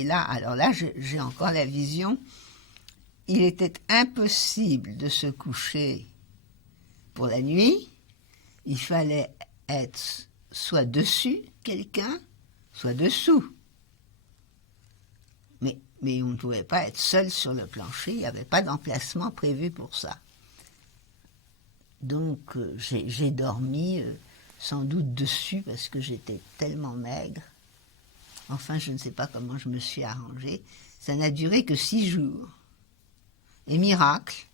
Et là, alors là, j'ai encore la vision. Il était impossible de se coucher pour la nuit. Il fallait être soit dessus quelqu'un, soit dessous. Mais on ne pouvait pas être seul sur le plancher, il n'y avait pas d'emplacement prévu pour ça. Donc j'ai dormi sans doute dessus parce que j'étais tellement maigre. Enfin, je ne sais pas comment je me suis arrangée. Ça n'a duré que 6 jours. Et miracle,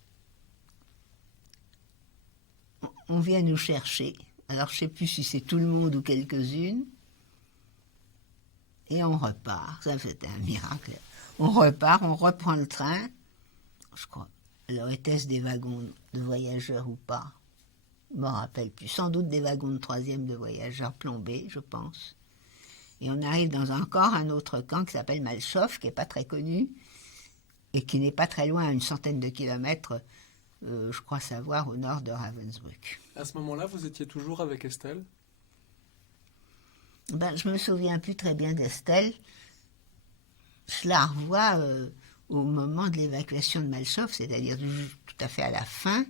on vient nous chercher. Alors je ne sais plus si c'est tout le monde ou quelques-unes. Et on repart. Ça, c'était un miracle. On repart, on reprend le train. Je crois. Alors, était-ce des wagons de voyageurs ou pas? Je ne me rappelle plus. Sans doute des wagons de 3e de voyageurs plombés, je pense. Et on arrive dans encore un autre camp qui s'appelle Malchow, qui n'est pas très connu, et qui n'est pas très loin, à une centaine de kilomètres, je crois savoir, au nord de Ravensbrück. À ce moment-là, vous étiez toujours avec Estelle? Je ne me souviens plus très bien d'Estelle. Je la revois au moment de l'évacuation de Malchow, c'est-à-dire tout à fait à la fin.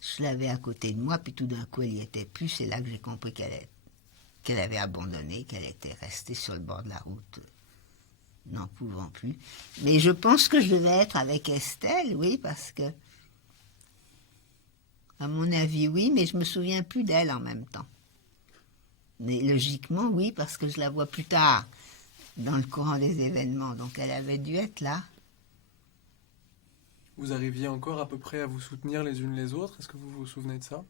Je l'avais à côté de moi, puis tout d'un coup, elle n'y était plus. C'est là que j'ai compris qu'elle avait abandonné, qu'elle était restée sur le bord de la route, n'en pouvant plus. Mais je pense que je devais être avec Estelle, oui, parce que, à mon avis, oui, mais je me souviens plus d'elle en même temps. Mais logiquement, oui, parce que je la vois plus tard dans le courant des événements. Donc elle avait dû être là. Vous arriviez encore à peu près à vous soutenir les unes les autres? Est-ce que vous vous souvenez de ça?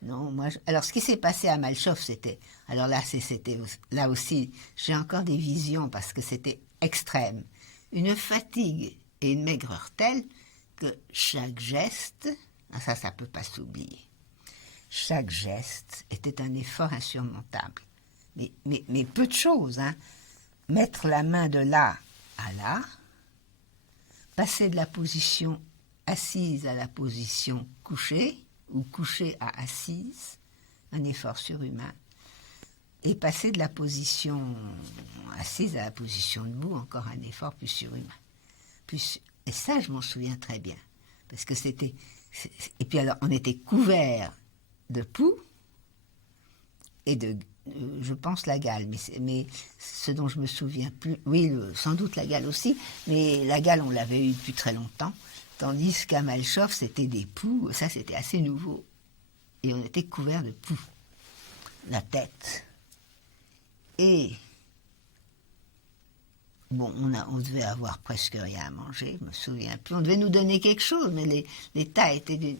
Non, alors ce qui s'est passé à Malchow, c'était... Alors là, c'était là aussi, j'ai encore des visions parce que c'était extrême. Une fatigue et une maigreur telle que chaque geste, ça ne peut pas s'oublier. Chaque geste était un effort insurmontable. Mais peu de choses, hein. Mettre la main de là à là, passer de la position assise à la position couchée, ou couchée à assise, un effort surhumain, et passer de la position assise à la position debout, encore un effort plus surhumain. Et ça, je m'en souviens très bien, parce que c'était... Et puis alors, on était couverts de poux et de... je pense la gale, mais ce dont je me souviens plus, oui, sans doute la gale aussi, mais la gale, on l'avait eue depuis très longtemps, tandis qu'à Malchow, c'était des poux, ça c'était assez nouveau, et on était couverts de poux, la tête. Et, bon, on devait avoir presque rien à manger, je me souviens plus, on devait nous donner quelque chose, mais les tas étaient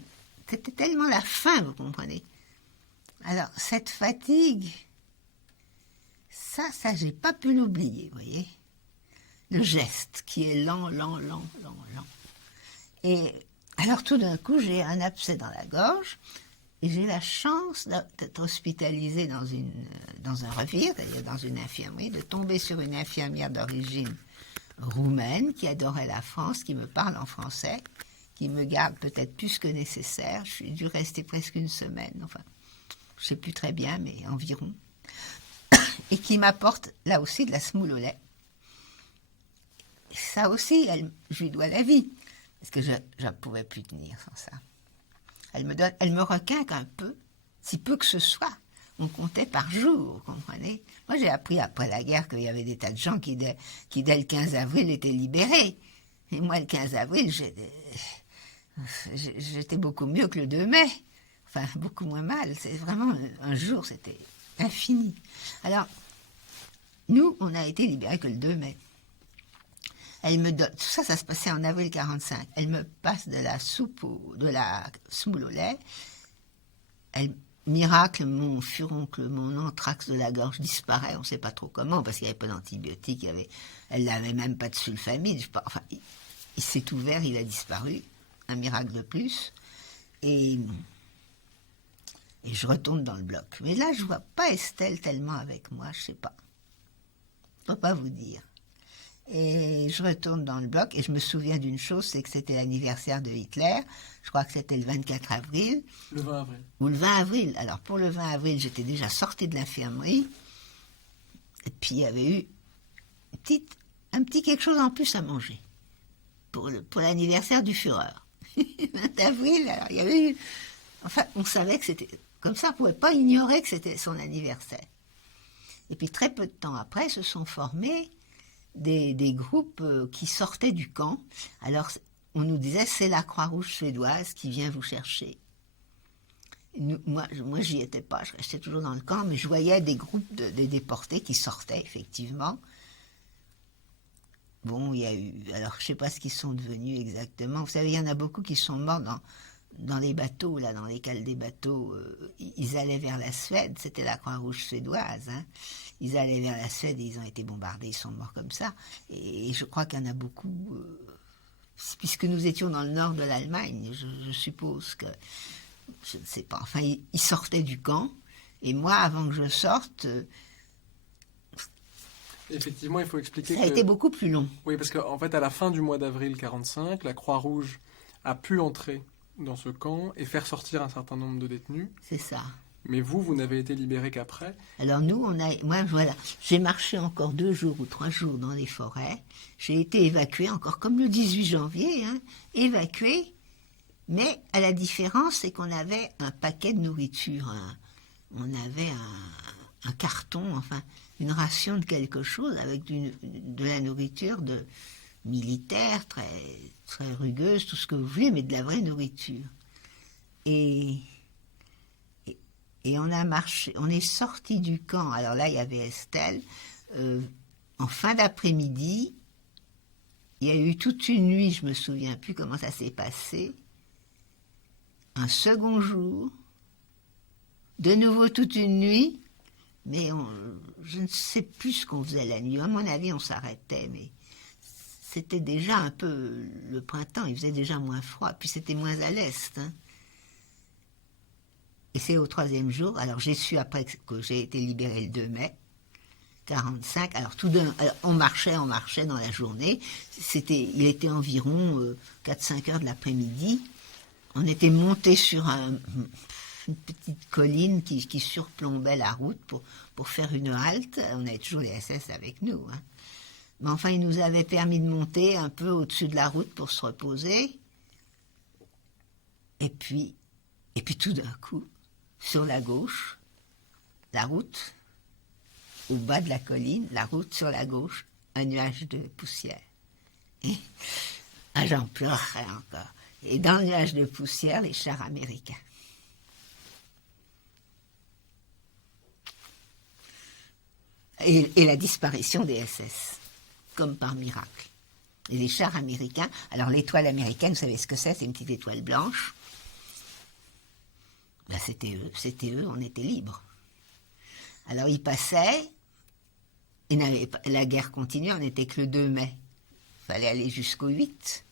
c'était tellement la faim, vous comprenez. Alors, cette fatigue... Ça, j'ai pas pu l'oublier, vous voyez. Le geste qui est lent. Et alors tout d'un coup, j'ai un abcès dans la gorge et j'ai la chance d'être hospitalisée dans un revire, c'est-à-dire dans une infirmerie, de tomber sur une infirmière d'origine roumaine qui adorait la France, qui me parle en français, qui me garde peut-être plus que nécessaire. Je suis dû rester presque une semaine, enfin, je ne sais plus très bien, mais environ. Et qui m'apporte là aussi de la semoule au lait. Ça aussi, je lui dois la vie, parce que je ne pouvais plus tenir sans ça. Elle me requinque un peu, si peu que ce soit. On comptait par jour, vous comprenez. Moi, j'ai appris après la guerre qu'il y avait des tas de gens qui dès le 15 avril, étaient libérés. Et moi, le 15 avril, j'étais beaucoup mieux que le 2 mai. Enfin, beaucoup moins mal. C'est vraiment un jour, c'était... infini. Alors, nous, on a été libérés que le 2 mai. Elle me donne, tout ça, ça se passait en avril 45. Elle me passe de la soupe, de la semoule au lait. Miracle, mon furoncle, mon anthrax de la gorge disparaît. On ne sait pas trop comment, parce qu'il n'y avait pas d'antibiotiques. Elle n'avait même pas de sulfamide. Enfin, il s'est ouvert, il a disparu. Un miracle de plus. Et je retourne dans le bloc. Mais là, je ne vois pas Estelle tellement avec moi, je ne sais pas. Je ne peux pas vous dire. Et je retourne dans le bloc et je me souviens d'une chose, c'est que c'était l'anniversaire de Hitler. Je crois que c'était le 24 avril. Le 20 avril. Ou le 20 avril. Alors pour le 20 avril, j'étais déjà sortie de l'infirmerie. Et puis il y avait eu un petit quelque chose en plus à manger pour l'anniversaire du Führer. 20 avril, alors il y avait eu... Enfin, on savait que c'était comme ça, on ne pouvait pas ignorer que c'était son anniversaire. Et puis très peu de temps après, se sont formés des groupes qui sortaient du camp. Alors, on nous disait, c'est la Croix-Rouge suédoise qui vient vous chercher. Moi, j'y étais pas, je restais toujours dans le camp, mais je voyais des groupes de déportés qui sortaient, effectivement. Bon, il y a eu... Alors, je ne sais pas ce qu'ils sont devenus exactement. Vous savez, il y en a beaucoup qui sont morts dans les bateaux, là, dans les cales des bateaux. Ils allaient vers la Suède, c'était la Croix-Rouge suédoise. Hein. Ils allaient vers la Suède et ils ont été bombardés, ils sont morts comme ça. Et je crois qu'il y en a beaucoup... puisque nous étions dans le nord de l'Allemagne, je suppose que... Je ne sais pas. Enfin, ils sortaient du camp. Et moi, avant que je sorte... Effectivement, il faut expliquer ça a été beaucoup plus long. Oui, parce qu'en fait, à la fin du mois d'avril 1945, la Croix-Rouge a pu entrer dans ce camp et faire sortir un certain nombre de détenus. C'est ça. Mais vous n'avez été libéré qu'après. Alors nous, moi, voilà, j'ai marché encore 2 jours ou 3 jours dans les forêts. J'ai été évacuée encore comme le 18 janvier, hein, évacuée. Mais à la différence, c'est qu'on avait un paquet de nourriture. On avait un carton, enfin, une ration de quelque chose avec de la nourriture militaire, très, très rugueuse, tout ce que vous voulez, mais de la vraie nourriture. Et on a marché, on est sorti du camp. Alors là, il y avait Estelle. En fin d'après-midi, il y a eu toute une nuit, je me souviens plus comment ça s'est passé. Un second jour, de nouveau toute une nuit, mais je ne sais plus ce qu'on faisait la nuit. À mon avis, on s'arrêtait, mais c'était déjà un peu le printemps, il faisait déjà moins froid, puis c'était moins à l'est. Hein. Et c'est au 3e jour, alors j'ai su après que j'ai été libérée le 2 mai 1945, alors on marchait dans la journée, il était environ 4-5 heures de l'après-midi, on était monté sur une petite colline qui surplombait la route pour faire une halte, on avait toujours les SS avec nous, hein. Mais enfin ils nous avaient permis de monter un peu au-dessus de la route pour se reposer, et puis tout d'un coup, sur la gauche, la route, au bas de la colline, la route sur la gauche, un nuage de poussière. Et j'en pleurais encore. Et dans le nuage de poussière, les chars américains. Et la disparition des SS, comme par miracle. Et les chars américains, alors l'étoile américaine, vous savez ce que c'est une petite étoile blanche. Ben c'était eux, on était libres. Alors ils passaient, et la guerre continuait, on n'était que le 2 mai. Il fallait aller jusqu'au 8.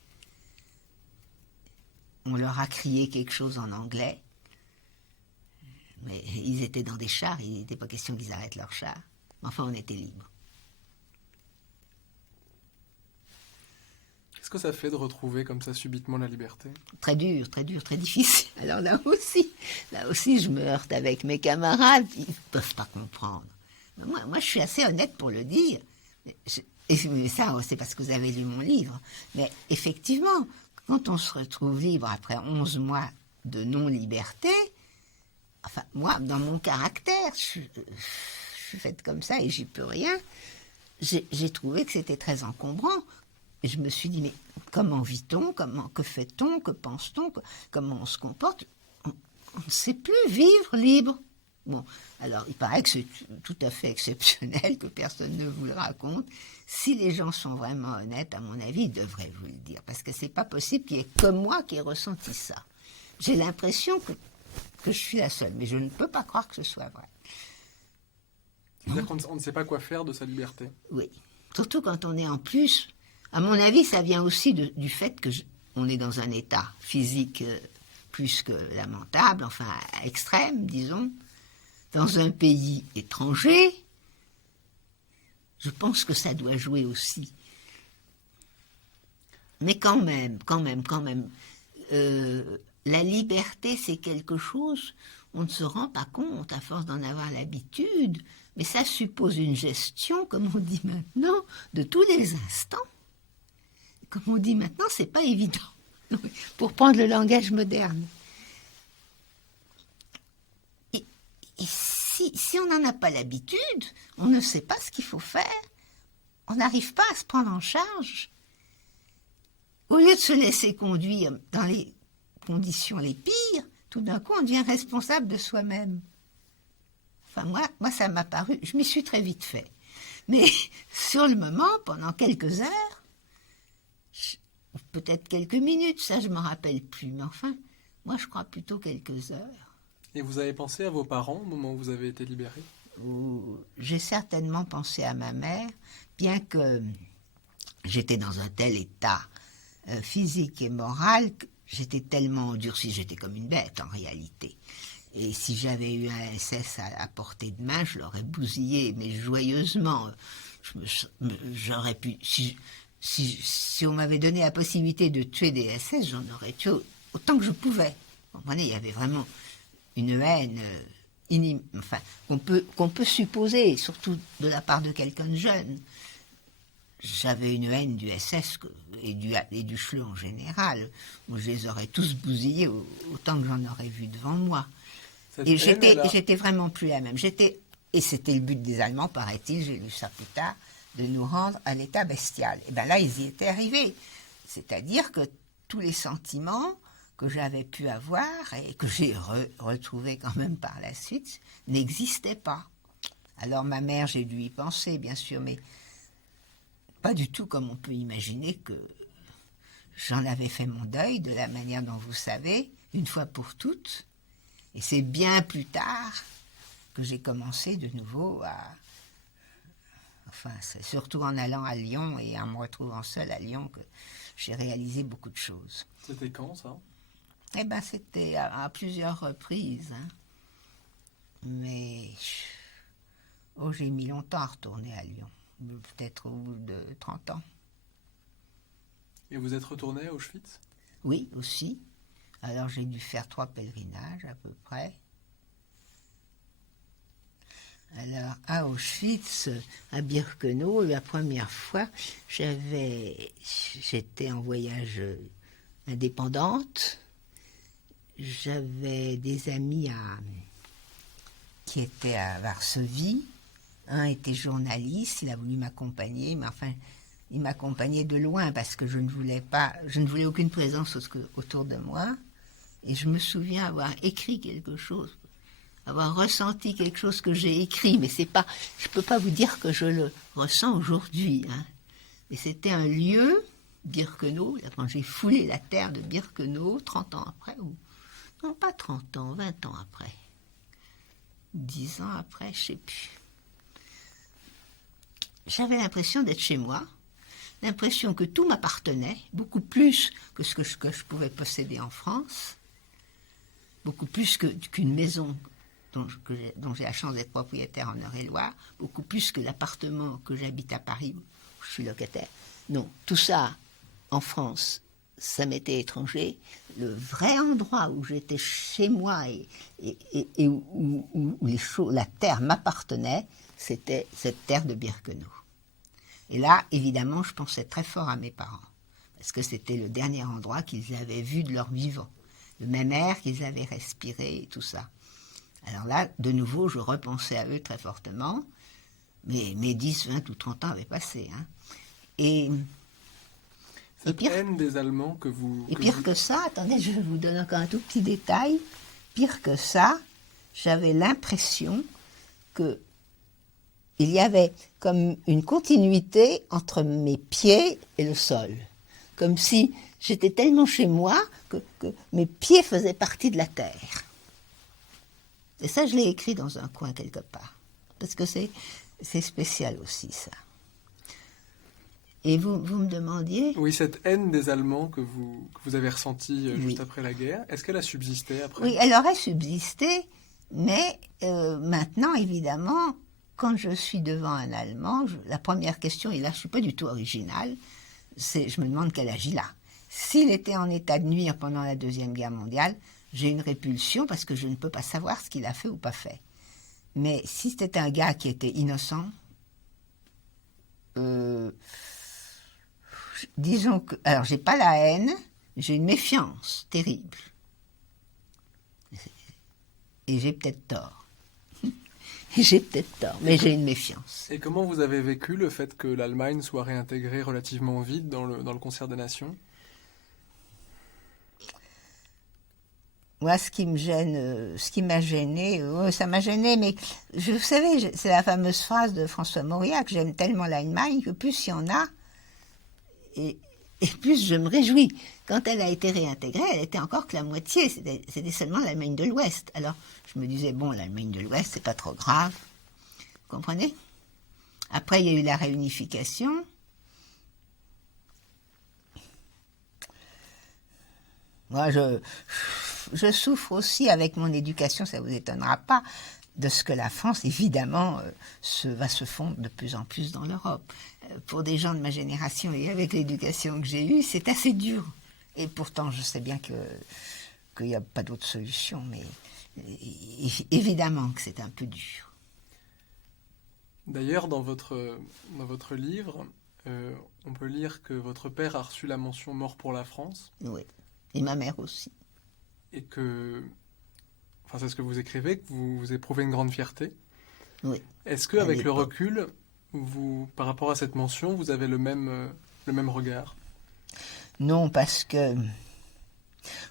On leur a crié quelque chose en anglais, mais ils étaient dans des chars, il n'était pas question qu'ils arrêtent leurs chars. Enfin, on était libres. Qu'est-ce que ça fait de retrouver comme ça subitement la liberté? Très dur, très difficile. Alors là aussi, je me heurte avec mes camarades, ils ne peuvent pas comprendre. Moi, je suis assez honnête pour le dire. Et ça, c'est parce que vous avez lu mon livre. Mais effectivement, quand on se retrouve libre après 11 mois de non-liberté, enfin, moi, dans mon caractère, je suis faite comme ça et j'y peux rien, j'ai trouvé que c'était très encombrant. Et je me suis dit, mais comment vit-on, que fait-on, que pense-t-on, comment on se comporte? On ne sait plus vivre libre. Bon, alors il paraît que c'est tout à fait exceptionnel, que personne ne vous le raconte. Si les gens sont vraiment honnêtes, à mon avis, ils devraient vous le dire, parce que c'est pas possible qu'il y ait que moi qui ai ressenti ça. J'ai l'impression que je suis la seule, mais je ne peux pas croire que ce soit vrai. C'est-à-dire qu'on ne sait pas quoi faire de sa liberté. Oui, surtout quand on est en plus... À mon avis, ça vient aussi du fait qu'on est dans un état physique plus que lamentable, enfin extrême, disons, dans un pays étranger. Je pense que ça doit jouer aussi. Mais quand même, la liberté, c'est quelque chose, on ne se rend pas compte, à force d'en avoir l'habitude. mais ça suppose une gestion, comme on dit maintenant, de tous les instants. Comme on dit maintenant, c'est pas évident, pour prendre le langage moderne. Et si on n'en a pas l'habitude, on ne sait pas ce qu'il faut faire, on n'arrive pas à se prendre en charge. Au lieu de se laisser conduire dans les conditions les pires, tout d'un coup, on devient responsable de soi-même. Enfin, moi, ça m'a paru, je m'y suis très vite fait. Mais sur le moment, pendant quelques heures, peut-être quelques minutes, ça je ne m'en rappelle plus, mais enfin, moi je crois plutôt quelques heures. Et vous avez pensé à vos parents au moment où vous avez été libéré? J'ai certainement pensé à ma mère, bien que j'étais dans un tel état physique et moral que j'étais tellement endurcie, j'étais comme une bête en réalité. Et si j'avais eu un SS à portée de main, je l'aurais bousillé, mais joyeusement. J'aurais pu... Si on m'avait donné la possibilité de tuer des SS, j'en aurais tué autant que je pouvais. Vous comprenez, il y avait vraiment une haine qu'on peut supposer, surtout de la part de quelqu'un de jeune. J'avais une haine du SS et du FLE en général. Moi, je les aurais tous bousillés autant que j'en aurais vu devant moi. Et j'étais vraiment plus la même. Et c'était le but des Allemands, paraît-il, j'ai lu ça plus tard, de nous rendre à l'état bestial. Et bien là, ils y étaient arrivés. C'est-à-dire que tous les sentiments que j'avais pu avoir et que j'ai retrouvés quand même par la suite n'existaient pas. Alors ma mère, j'ai dû y penser, bien sûr, mais pas du tout comme on peut imaginer que j'en avais fait mon deuil de la manière dont vous savez, une fois pour toutes. Et c'est bien plus tard que j'ai commencé de nouveau à... Enfin, c'est surtout en allant à Lyon et en me retrouvant seule à Lyon que j'ai réalisé beaucoup de choses. C'était quand, ça? Eh bien, c'était à plusieurs reprises. Hein. Mais j'ai mis longtemps à retourner à Lyon. Peut-être au bout de 30 ans. Et vous êtes retourné à Auschwitz? Oui, aussi. Alors, j'ai dû faire 3 pèlerinages, à peu près. Alors, à Auschwitz, à Birkenau, la première fois, j'étais en voyage indépendante. J'avais des amis qui étaient à Varsovie. Un était journaliste, il a voulu m'accompagner, mais enfin, il m'accompagnait de loin parce que je ne voulais aucune présence autour de moi. Et je me souviens avoir écrit quelque chose, avoir ressenti quelque chose que j'ai écrit, mais c'est pas, je peux pas vous dire que je le ressens aujourd'hui. Hein. Et c'était un lieu, Birkenau, quand j'ai foulé la terre de Birkenau, 30 ans après, ou non pas 30 ans, 20 ans après, 10 ans après, je sais plus. J'avais l'impression d'être chez moi, l'impression que tout m'appartenait, beaucoup plus que ce que je pouvais posséder en France, beaucoup plus qu'une maison dont j'ai la chance d'être propriétaire en Eure-et-Loire, beaucoup plus que l'appartement que j'habite à Paris, où je suis locataire. Non, tout ça, en France, ça m'était étranger. Le vrai endroit où j'étais chez moi et où la terre m'appartenait, c'était cette terre de Birkenau. Et là, évidemment, je pensais très fort à mes parents, parce que c'était le dernier endroit qu'ils avaient vu de leur vivant, le même air qu'ils avaient respiré et tout ça. Alors là, de nouveau, je repensais à eux très fortement, mais mes 10, 20 ou 30 ans avaient passé. Hein. Et pire, haine des Allemands que vous... Et pire que ça, attendez, je vous donne encore un tout petit détail, pire que ça, j'avais l'impression que il y avait comme une continuité entre mes pieds et le sol. Comme si j'étais tellement chez moi que mes pieds faisaient partie de la terre. Et ça, je l'ai écrit dans un coin quelque part. Parce que c'est spécial aussi, ça. Et vous me demandiez... Oui, cette haine des Allemands que vous avez ressentie juste après la guerre, est-ce qu'elle a subsisté après? Oui, elle aurait subsisté, mais maintenant, évidemment... Quand je suis devant un Allemand, la première question, et là je ne suis pas du tout originale, c'est je me demande quel âge il a. S'il était en état de nuire pendant la Deuxième Guerre mondiale, j'ai une répulsion parce que je ne peux pas savoir ce qu'il a fait ou pas fait. Mais si c'était un gars qui était innocent, disons que... Alors, j'ai pas la haine, j'ai une méfiance terrible. Et j'ai peut-être tort. J'ai peut-être tort, mais j'ai une méfiance. Et comment vous avez vécu le fait que l'Allemagne soit réintégrée relativement vite dans le concert des nations? Moi, ce qui me gêne, ce qui m'a gêné, ça m'a gêné, mais vous savez, c'est la fameuse phrase de François Mauriac, j'aime tellement l'Allemagne que plus il y en a, et plus je me réjouis. Quand elle a été réintégrée, elle était encore que la moitié, c'était seulement l'Allemagne de l'Ouest. Alors, je me disais, bon, l'Allemagne de l'Ouest, c'est pas trop grave, vous comprenez? Après, il y a eu la réunification. Moi, je souffre aussi avec mon éducation, ça ne vous étonnera pas, de ce que la France, évidemment, va se fondre de plus en plus dans l'Europe. Pour des gens de ma génération et avec l'éducation que j'ai eue, c'est assez dur. Et pourtant, je sais bien qu'il n'y a pas d'autre solution, mais évidemment que c'est un peu dur. D'ailleurs, dans votre livre, on peut lire que votre père a reçu la mention Mort pour la France. Oui, et ma mère aussi. Et que, enfin c'est ce que vous écrivez, que vous éprouvez une grande fierté. Oui. Est-ce qu'avec le recul, par rapport à cette mention, vous avez le même regard? Non, parce que...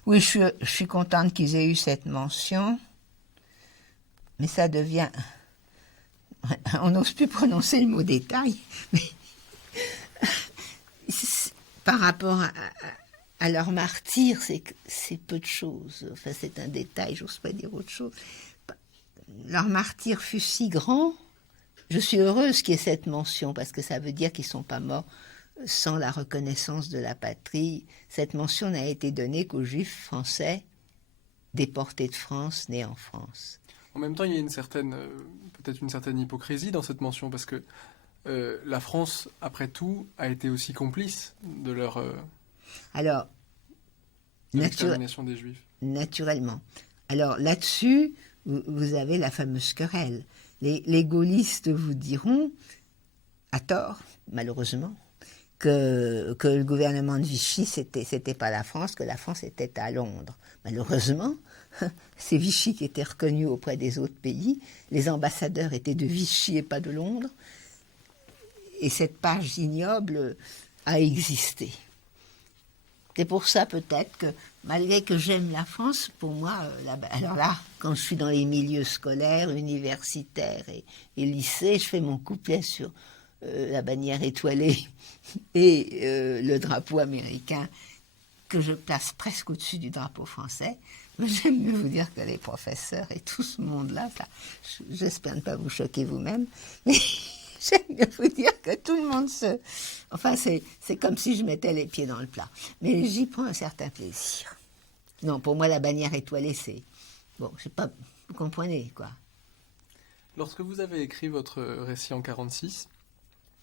Oui, je suis contente qu'ils aient eu cette mention, mais ça devient... On n'ose plus prononcer le mot détail, mais par rapport à leur martyr, c'est peu de choses. Enfin, c'est un détail, j'ose pas dire autre chose. Leur martyr fut si grand, je suis heureuse qu'il y ait cette mention, parce que ça veut dire qu'ils ne sont pas morts sans la reconnaissance de la patrie. Cette mention n'a été donnée qu'aux Juifs français déportés de France, nés en France. En même temps, il y a peut-être une certaine hypocrisie dans cette mention, parce que la France, après tout, a été aussi complice de l'extermination des Juifs. Naturellement. Alors là-dessus, vous avez la fameuse querelle. Les gaullistes vous diront, à tort, malheureusement, que le gouvernement de Vichy, c'était pas la France, que la France était à Londres. Malheureusement, c'est Vichy qui était reconnu auprès des autres pays. Les ambassadeurs étaient de Vichy et pas de Londres. Et cette page ignoble a existé. C'est pour ça peut-être que, malgré que j'aime la France, pour moi, alors là, quand je suis dans les milieux scolaires, universitaires et lycées, je fais mon couplet sur la bannière étoilée et le drapeau américain, que je place presque au-dessus du drapeau français. Mais j'aime mieux vous dire que les professeurs et tout ce monde-là, j'espère ne pas vous choquer vous-même, mais j'aime mieux vous dire que tout le monde Enfin, c'est comme si je mettais les pieds dans le plat. Mais j'y prends un certain plaisir. Non, pour moi, la bannière étoilée, c'est... Bon, je sais pas, vous comprenez, quoi. Lorsque vous avez écrit votre récit en 1946,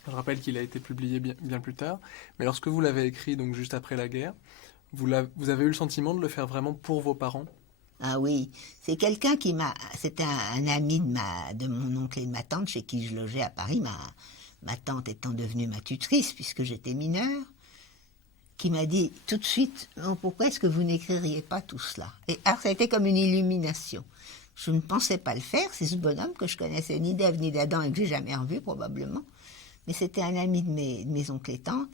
je rappelle qu'il a été publié bien plus tard, mais lorsque vous l'avez écrit, donc juste après la guerre, vous avez eu le sentiment de le faire vraiment pour vos parents? Ah oui, c'est quelqu'un qui m'a... C'était un ami de mon oncle et de ma tante, chez qui je logeais à Paris, ma tante étant devenue ma tutrice, puisque j'étais mineure, qui m'a dit tout de suite, oh, pourquoi est-ce que vous n'écririez pas tout cela? Et alors ça a été comme une illumination. Je ne pensais pas le faire, c'est ce bonhomme que je connaissais ni d'Ève ni d'Adam et que j'ai jamais revu probablement, mais c'était un ami de mes oncles et tantes.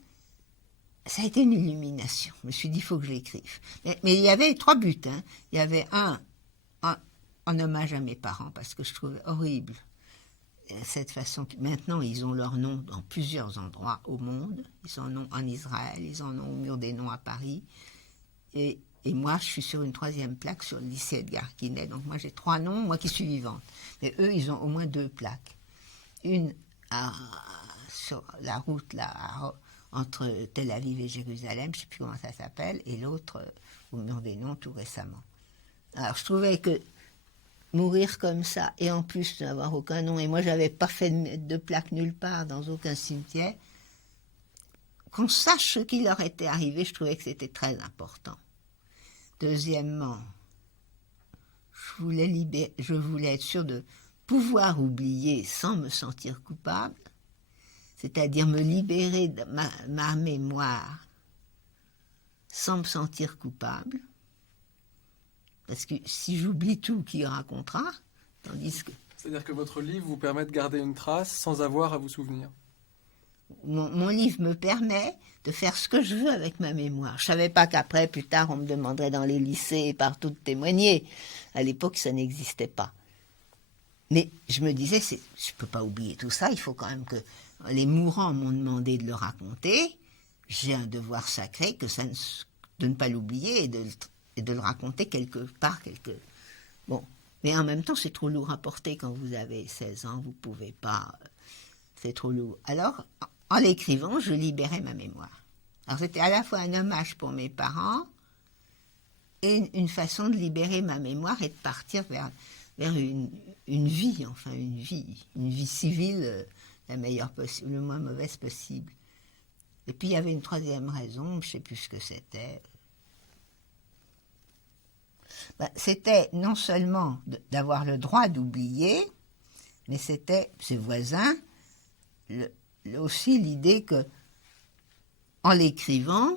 Ça a été une illumination. Je me suis dit, il faut que je l'écrive. Mais il y avait 3 buts. Hein. Il y avait un en hommage à mes parents, parce que je trouvais horrible cette façon. Maintenant, ils ont leur nom dans plusieurs endroits au monde. Ils en ont en Israël, ils en ont au Mur des Noms à Paris. Et moi, je suis sur une 3e plaque sur le lycée Edgar Quinet. Donc moi, j'ai 3 noms, moi qui suis vivante. Mais eux, ils ont au moins 2 plaques. Une sur la route, là, entre Tel Aviv et Jérusalem, je ne sais plus comment ça s'appelle, et l'autre au Mur des Noms tout récemment. Alors je trouvais que mourir comme ça, et en plus n'avoir aucun nom, et moi j'avais pas fait de plaque nulle part, dans aucun cimetière, qu'on sache ce qui leur était arrivé, je trouvais que c'était très important. Deuxièmement, je voulais être sûre de pouvoir oublier sans me sentir coupable, c'est-à-dire me libérer de ma mémoire sans me sentir coupable, parce que si j'oublie tout, qui racontera, tandis que C'est-à-dire que votre livre vous permet de garder une trace sans avoir à vous souvenir. mon livre me permet de faire ce que je veux avec ma mémoire. Je savais pas qu'après, plus tard, on me demanderait dans les lycées et partout de témoigner. À l'époque, ça n'existait pas. Mais je me disais, je peux pas oublier tout ça, il faut quand même que les mourants m'ont demandé de le raconter. J'ai un devoir sacré de ne pas l'oublier et de le raconter quelque part. Bon. Mais en même temps, c'est trop lourd à porter quand vous avez 16 ans, vous pouvez pas. C'est trop lourd. Alors, en l'écrivant, je libérais ma mémoire. Alors, c'était à la fois un hommage pour mes parents et une façon de libérer ma mémoire et de partir vers une vie, enfin une vie civile la meilleure possible, le moins mauvaise possible. Et puis, il y avait une troisième raison, je ne sais plus ce que c'était. C'était non seulement d'avoir le droit d'oublier, mais c'était ses voisins, aussi l'idée que, en l'écrivant,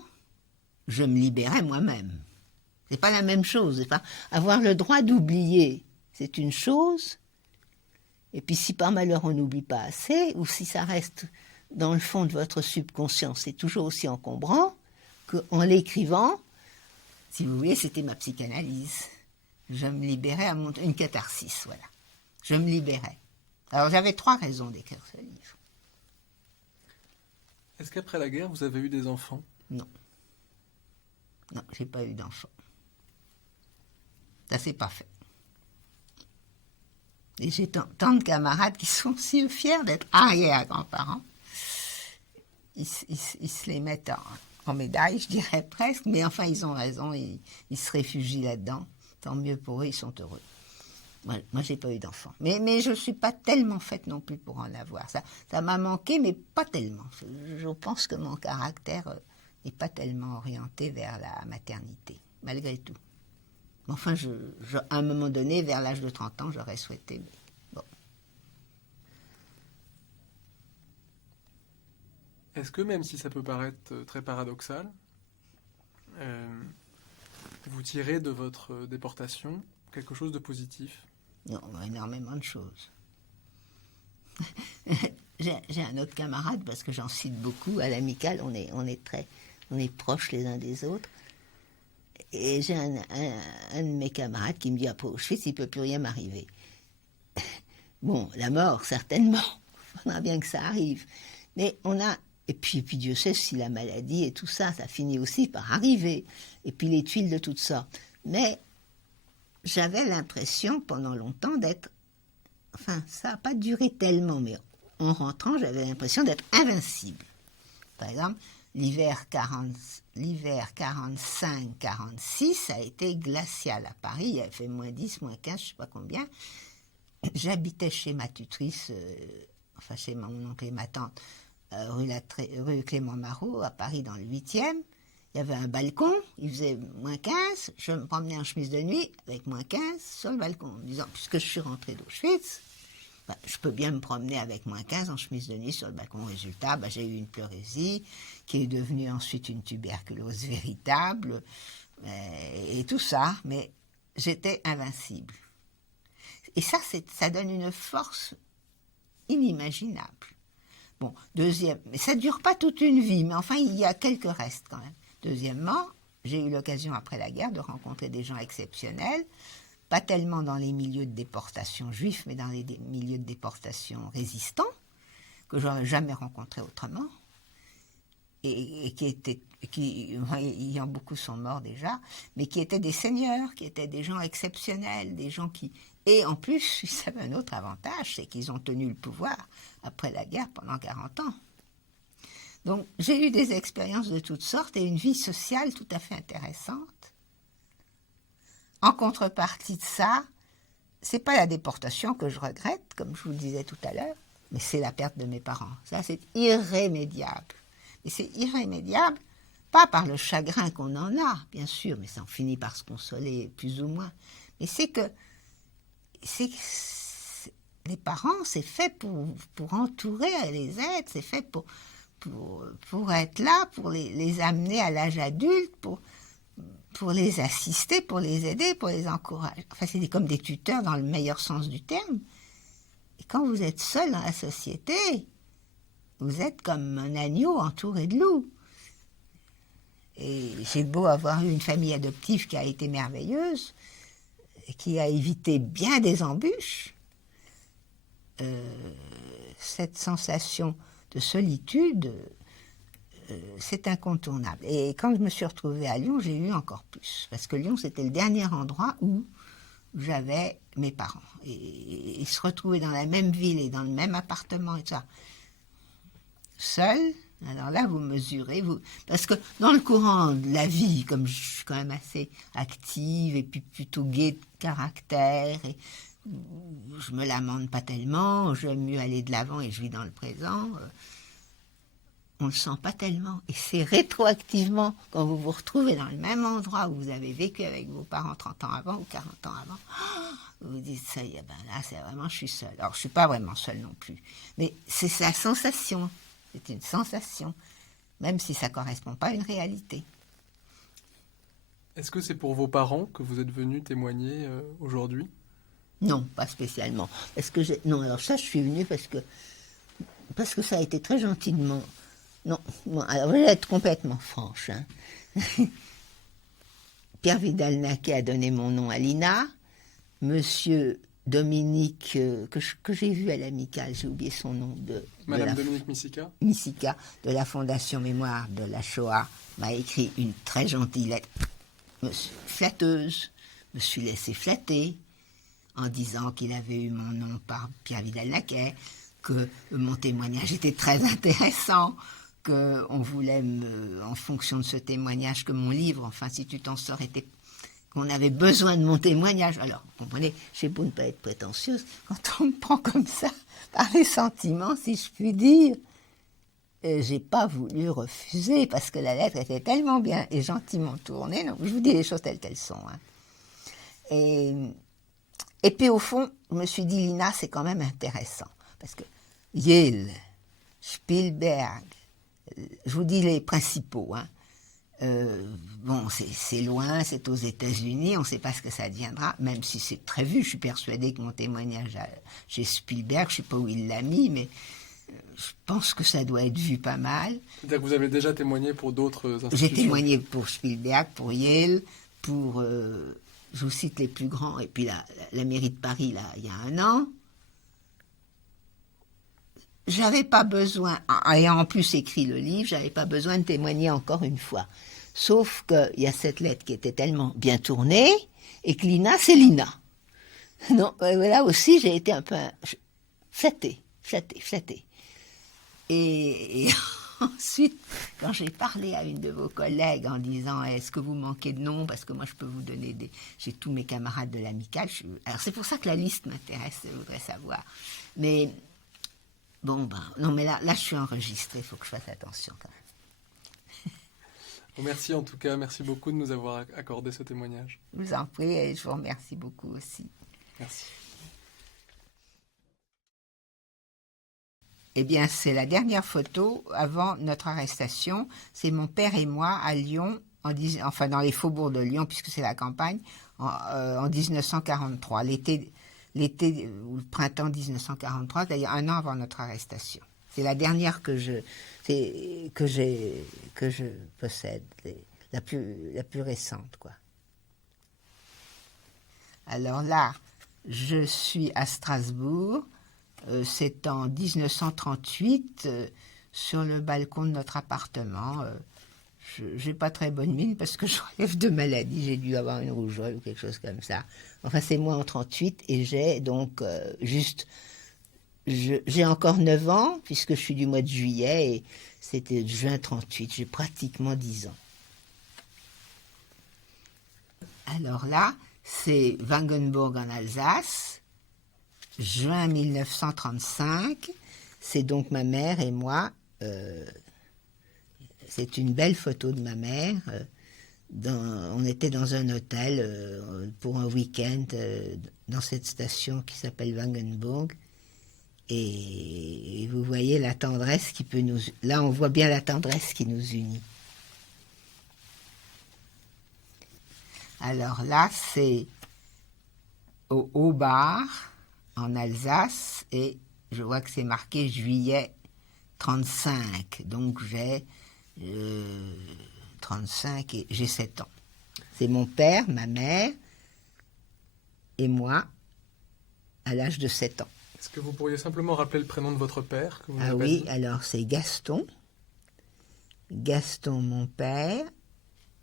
je me libérais moi-même. C'est pas la même chose. C'est pas avoir le droit d'oublier, c'est une chose. Et puis si par malheur on n'oublie pas assez, ou si ça reste dans le fond de votre subconscient, c'est toujours aussi encombrant qu'en l'écrivant, si vous voulez, c'était ma psychanalyse. Je me libérais une catharsis, voilà. Je me libérais. Alors j'avais 3 raisons d'écrire ce livre. Est-ce qu'après la guerre, vous avez eu des enfants? Non. Non, j'ai pas eu d'enfants. Ça s'est pas fait. Et j'ai tant de camarades qui sont si fiers d'être arrière-grands-parents. Ils se les mettent en médaille, je dirais presque, mais enfin, ils ont raison, ils se réfugient là-dedans. Tant mieux pour eux, ils sont heureux. Moi, j'ai pas eu d'enfant. Mais je suis pas tellement faite non plus pour en avoir. Ça m'a manqué, mais pas tellement. Je pense que mon caractère n'est pas tellement orienté vers la maternité, malgré tout. Enfin, à un moment donné, vers l'âge de 30 ans, j'aurais souhaité, mais bon. Est-ce que, même si ça peut paraître très paradoxal, vous tirez de votre déportation quelque chose de positif? Non, énormément de choses. J'ai un autre camarade, parce que j'en cite beaucoup, à l'amicale, on est proches les uns des autres. Et j'ai un de mes camarades qui me dit, après Auschwitz, il ne peut plus rien m'arriver. Bon, la mort, certainement. Il faudra bien que ça arrive. Mais et puis Dieu sait si la maladie et tout ça, ça finit aussi par arriver. Et puis les tuiles de toutes sortes. Mais j'avais l'impression pendant longtemps d'être... Enfin, ça n'a pas duré tellement, mais en rentrant, j'avais l'impression d'être invincible. Par exemple, l'hiver 45-46 a été glacial à Paris. Il avait fait -10, -15, je ne sais pas combien. J'habitais chez ma tutrice, chez mon oncle et ma tante, rue Clément Marot, à Paris, dans le 8e. Il y avait un balcon, il faisait -15. Je me promenais en chemise de nuit avec -15 sur le balcon, en me disant, puisque je suis rentrée d'Auschwitz, je peux bien me promener avec -15 en chemise de nuit sur le balcon. Résultat, j'ai eu une pleurésie qui est devenue ensuite une tuberculose véritable et tout ça, mais j'étais invincible. Et ça donne une force inimaginable. Bon, deuxième, mais ça ne dure pas toute une vie, mais enfin, il y a quelques restes quand même. Deuxièmement, j'ai eu l'occasion après la guerre de rencontrer des gens exceptionnels, pas tellement dans les milieux de déportation juifs, mais dans les milieux de déportation résistants, que j'aurais jamais rencontrés autrement, et ayant beaucoup sont morts déjà, mais qui étaient des seigneurs, qui étaient des gens exceptionnels, des gens qui... Et en plus, ils avaient un autre avantage, c'est qu'ils ont tenu le pouvoir après la guerre pendant 40 ans. Donc, j'ai eu des expériences de toutes sortes et une vie sociale tout à fait intéressante. En contrepartie de ça, c'est pas la déportation que je regrette, comme je vous le disais tout à l'heure, mais c'est la perte de mes parents. Ça, c'est irrémédiable. Et c'est irrémédiable, pas par le chagrin qu'on en a, bien sûr, mais ça en finit par se consoler plus ou moins. Mais c'est que les parents, c'est fait pour entourer les êtres, c'est fait pour être là, pour les amener à l'âge adulte, pour les assister, pour les aider, pour les encourager. Enfin, c'est comme des tuteurs dans le meilleur sens du terme. Et quand vous êtes seul dans la société, vous êtes comme un agneau entouré de loups. Et j'ai beau avoir eu une famille adoptive qui a été merveilleuse, et qui a évité bien des embûches, cette sensation de solitude, c'est incontournable. Et quand je me suis retrouvée à Lyon, j'ai eu encore plus. Parce que Lyon, c'était le dernier endroit où j'avais mes parents. Et se retrouver dans la même ville et dans le même appartement et tout ça, seul, alors là, vous mesurez, parce que dans le courant de la vie, comme je suis quand même assez active et puis plutôt gaie de caractère, et je me lamente pas tellement, j'aime mieux aller de l'avant et je vis dans le présent, on le sent pas tellement. Et c'est rétroactivement, quand vous vous retrouvez dans le même endroit où vous avez vécu avec vos parents 30 ans avant ou 40 ans avant, vous vous dites, ça y est, ben là, c'est vraiment, je suis seule. Alors, je suis pas vraiment seule non plus, mais c'est sa sensation. C'est une sensation, même si ça ne correspond pas à une réalité. Est-ce que c'est pour vos parents que vous êtes venu témoigner aujourd'hui? Non, pas spécialement. Non, alors ça, je suis venue parce que ça a été très gentiment. Non, alors je vais être complètement franche. Hein. Pierre Vidal-Naquet a donné mon nom à Lina. Monsieur Dominique, que j'ai vu à l'amicale, j'ai oublié son nom, Madame Dominique Missika. Missika, de la Fondation Mémoire de la Shoah, m'a écrit une très gentille lettre, flatteuse. Je me suis laissé flatter en disant qu'il avait eu mon nom par Pierre Vidal-Naquet, que mon témoignage était très intéressant, qu'on voulait, en fonction de ce témoignage, que mon livre, enfin, si tu t'en sors, était... qu'on avait besoin de mon témoignage. Alors, vous comprenez, j'ai beau ne pas être prétentieuse, quand on me prend comme ça, par les sentiments, si je puis dire, j'ai pas voulu refuser, parce que la lettre était tellement bien et gentiment tournée. Donc, je vous dis les choses telles qu'elles sont. Hein. Et puis, au fond, je me suis dit, Lina, c'est quand même intéressant, parce que Yale, Spielberg, je vous dis les principaux, hein. Bon, c'est loin, c'est aux États-Unis, on ne sait pas ce que ça deviendra, même si c'est prévu. Je suis persuadée que mon témoignage chez Spielberg, je ne sais pas où il l'a mis, mais je pense que ça doit être vu pas mal. C'est-à-dire que vous avez déjà témoigné pour d'autres institutions? J'ai témoigné pour Spielberg, pour Yale, pour, je vous cite les plus grands, et puis la mairie de Paris, là, il y a 1 an. J'avais pas besoin, ayant en plus écrit le livre, j'avais pas besoin de témoigner encore une fois. Sauf qu'il y a cette lettre qui était tellement bien tournée, et que Lina, c'est Lina. Non, là aussi, j'ai été un peu flattée. Et ensuite, quand j'ai parlé à une de vos collègues en disant « Est-ce que vous manquez de noms? Parce que moi, je peux vous donner j'ai tous mes camarades de l'amicale. » Alors, c'est pour ça que la liste m'intéresse, je voudrais savoir. Mais... bon, non, mais là, je suis enregistrée, il faut que je fasse attention quand même. Bon, merci en tout cas, merci beaucoup de nous avoir accordé ce témoignage. Je vous en prie et je vous remercie beaucoup aussi. Merci. Eh bien, c'est la dernière photo avant notre arrestation. C'est mon père et moi à Lyon, enfin dans les faubourgs de Lyon, puisque c'est la campagne, en 1943, l'été ou le printemps 1943, d'ailleurs 1 an avant notre arrestation. C'est la dernière que je possède, la plus récente, quoi. Alors là, je suis à Strasbourg. C'est en 1938, sur le balcon de notre appartement. Je n'ai pas très bonne mine parce que je relève de maladie. J'ai dû avoir une rougeole ou quelque chose comme ça. Enfin, c'est moi en 38 et j'ai donc j'ai encore 9 ans puisque je suis du mois de juillet et c'était juin 38. J'ai pratiquement 10 ans. Alors là, c'est Wangenburg en Alsace. Juin 1935, c'est donc ma mère et moi. C'est une belle photo de ma mère. On était dans un hôtel pour un week-end dans cette station qui s'appelle Wangenburg. Et vous voyez la tendresse qui peut nous... Là, on voit bien la tendresse qui nous unit. Alors là, c'est au Haut-Bar, en Alsace, et je vois que c'est marqué juillet 35. Donc j'ai 35 et j'ai 7 ans. C'est mon père, ma mère et moi à l'âge de 7 ans. Est-ce que vous pourriez simplement rappeler le prénom de votre père que vous Ah n'avez pas oui, dit alors c'est Gaston. Gaston, mon père.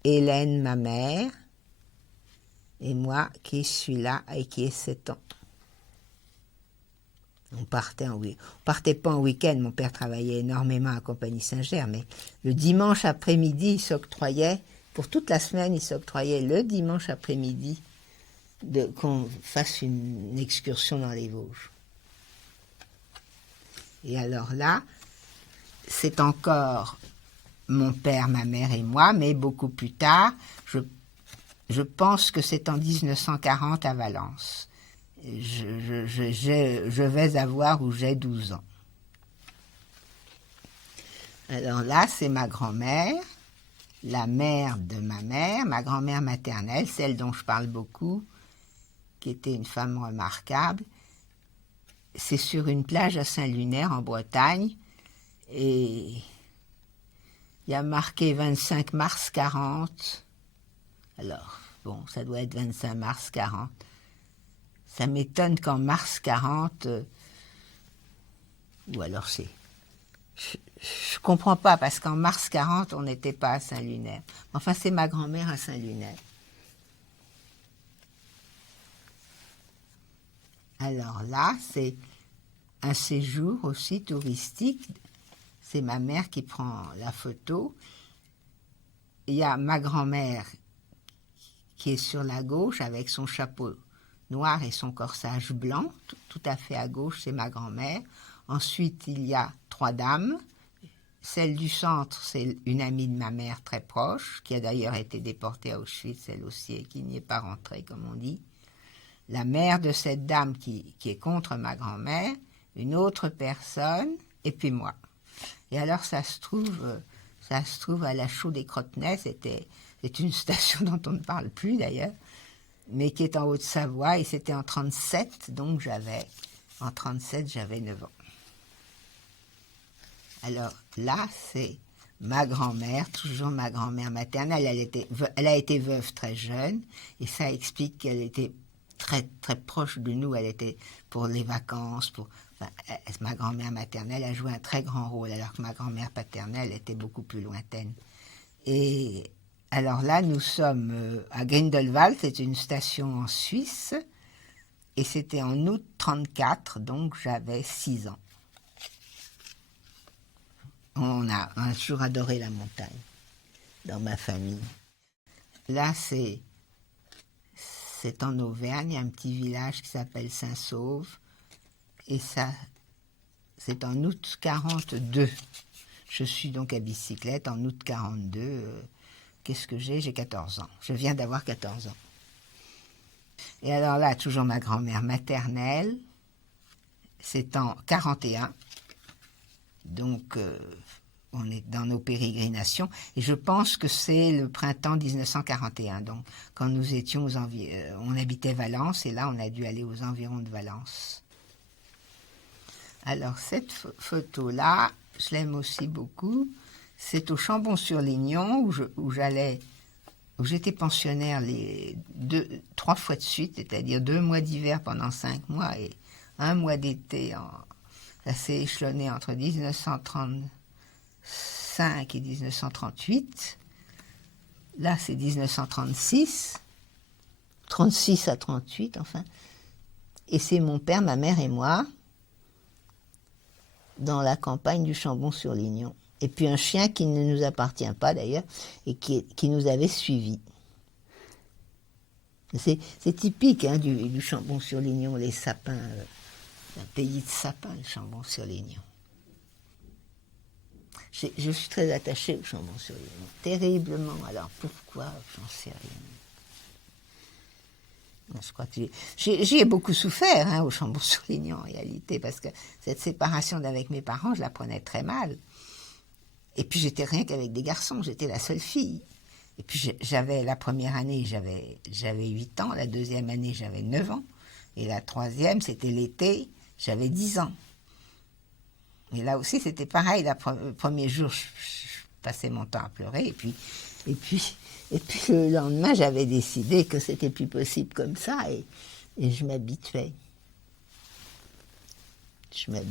Hélène, ma mère. Et moi qui suis là et qui ai 7 ans. On partait pas en week-end, mon père travaillait énormément à Compagnie Saint-Ger, mais le dimanche après-midi, il s'octroyait, pour toute la semaine, il s'octroyait le dimanche après-midi qu'on fasse une excursion dans les Vosges. Et alors là, c'est encore mon père, ma mère et moi, mais beaucoup plus tard, je pense que c'est en 1940 à Valence. Je vais avoir ou j'ai 12 ans. Alors là, c'est ma grand-mère, la mère de ma grand-mère maternelle, celle dont je parle beaucoup, qui était une femme remarquable. C'est sur une plage à Saint-Lunaire, en Bretagne, et il y a marqué 25 mars 40. Alors, bon, ça doit être 25 mars 40. Ça m'étonne qu'en mars 40, ou alors c'est... Je comprends pas, parce qu'en mars 40, on n'était pas à Saint-Lunaire. Enfin, c'est ma grand-mère à Saint-Lunaire. Alors là, c'est un séjour aussi touristique. C'est ma mère qui prend la photo. Il y a ma grand-mère qui est sur la gauche avec son chapeau noir et son corsage blanc. Tout à fait à gauche, c'est ma grand-mère. Ensuite, il y a 3 dames. Celle du centre, c'est une amie de ma mère très proche, qui a d'ailleurs été déportée à Auschwitz, elle aussi, et qui n'y est pas rentrée, comme on dit. La mère de cette dame qui est contre ma grand-mère, une autre personne, et puis moi. Et alors, ça se trouve à la Chaux des Crotenay, c'est une station dont on ne parle plus d'ailleurs, mais qui est en Haute-Savoie, et c'était en 1937, donc j'avais 9 ans. Alors là, c'est ma grand-mère, toujours ma grand-mère maternelle. Elle a été veuve très jeune, et ça explique qu'elle était très, très proche de nous. Elle était pour les vacances, ma grand-mère maternelle a joué un très grand rôle, alors que ma grand-mère paternelle était beaucoup plus lointaine. Et alors là, nous sommes à Grindelwald, c'est une station en Suisse, et c'était en août 1934, donc j'avais 6 ans. On a toujours adoré la montagne dans ma famille. Là, c'est en Auvergne, il y a un petit village qui s'appelle Saint-Sauve, et ça, c'est en août 1942. Je suis donc à bicyclette en août 1942. Qu'est-ce que j'ai ? J'ai 14 ans. Je viens d'avoir 14 ans. Et alors là, toujours ma grand-mère maternelle, c'est en 1941. Donc, on est dans nos pérégrinations. Et je pense que c'est le printemps 1941. Donc, quand nous étions on habitait Valence, et là, on a dû aller aux environs de Valence. Alors, cette photo-là, je l'aime aussi beaucoup. C'est au Chambon-sur-Lignon, où j'étais pensionnaire 3 fois de suite, c'est-à-dire 2 mois d'hiver pendant 5 mois et 1 mois d'été. Ça s'est échelonné entre 1935 et 1938. Là, c'est 1936. 36 à 38, enfin. Et c'est mon père, ma mère et moi, dans la campagne du Chambon-sur-Lignon. Et puis un chien qui ne nous appartient pas d'ailleurs, et qui nous avait suivis. C'est typique du Chambon-sur-Lignon, les sapins, un pays de sapins, le Chambon-sur-Lignon. Je suis très attachée au Chambon-sur-Lignon, terriblement. Alors pourquoi, j'en sais rien. Je crois que j'y ai beaucoup souffert hein, au Chambon-sur-Lignon en réalité, parce que cette séparation d'avec mes parents, je la prenais très mal. Et puis j'étais rien qu'avec des garçons, j'étais la seule fille. Et puis j'avais la première année, j'avais 8 ans, la deuxième année, j'avais 9 ans, et la troisième, c'était l'été, j'avais 10 ans. Et là aussi, c'était pareil, le premier jour, je passais mon temps à pleurer, et puis le lendemain, j'avais décidé que c'était plus possible comme ça, et je m'habituais. Voilà.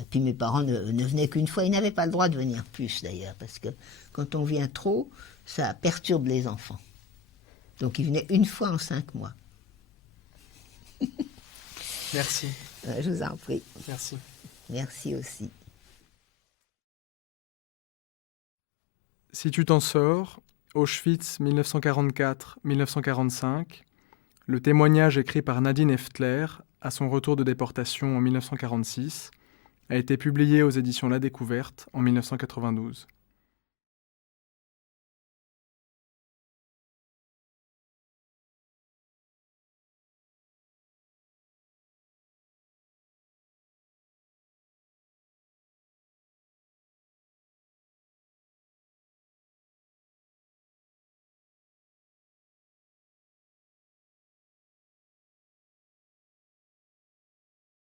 Et puis mes parents ne venaient qu'une fois, ils n'avaient pas le droit de venir plus d'ailleurs, parce que quand on vient trop, ça perturbe les enfants. Donc ils venaient une fois en 5 mois. Merci. Je vous en prie. Merci. Merci aussi. Si tu t'en sors, Auschwitz 1944-1945, le témoignage écrit par Nadine Eftler à son retour de déportation en 1946 a été publié aux éditions La Découverte en 1992.